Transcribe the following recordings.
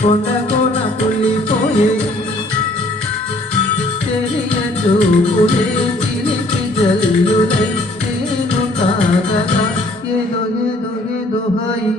కొండ కోన తుల్లిపోయే తెలియదు పుడే చిలిపి జల్లులై నేను తాగగా ఏదో ఏదో ఏదో హాయి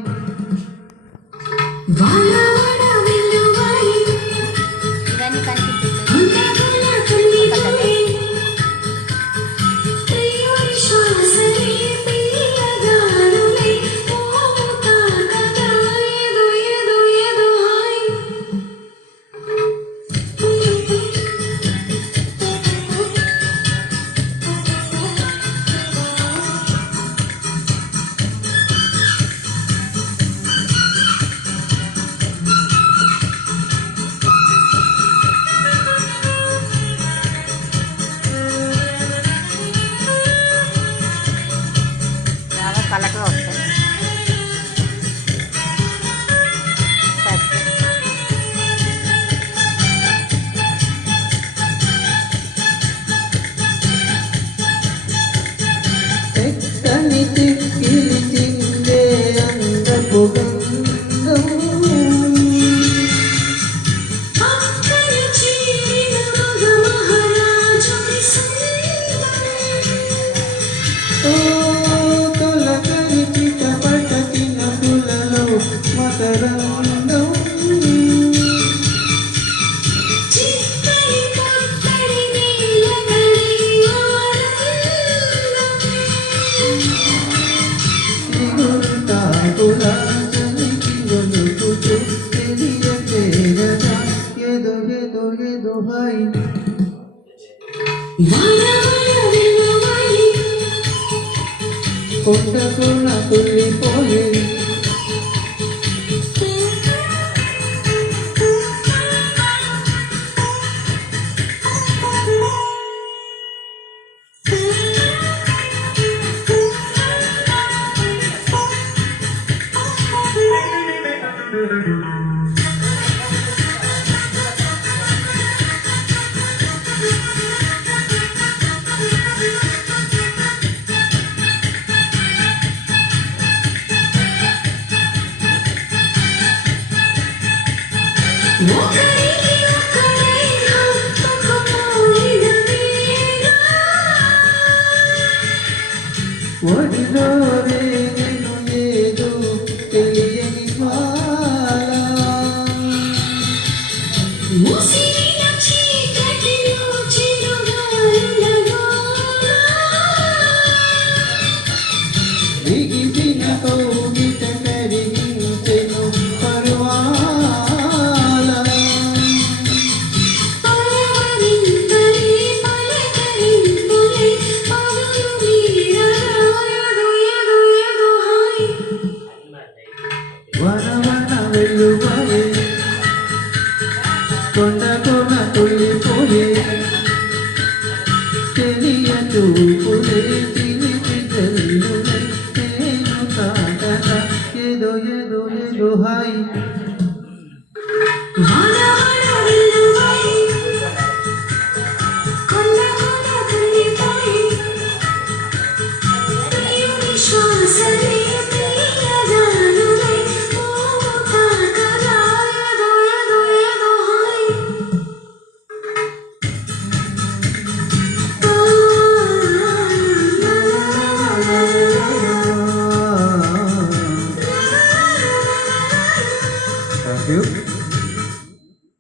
కళ్ళకు వస్తాయి. ఎక్కని తిక్కిలి చిందే అందపు గంధం మకరందం గులానికి ఒలుకుతూ తెలియచేరగా ఏదో ఏదో ఏదో హాయి కొండ కోన తుల్లిపోయే ఒడిలో రేగెను ఏదో తెలియని జ్వాల బిగిసిన కౌగిట కరిగించెను పర్వాల వన వన వెలువయే కొండ కోన తుల్లిపోయే తెలియదు పుడే చిలిపి జల్లులై నేను తాగగా ఏదో ఏదో ఏదో హాయి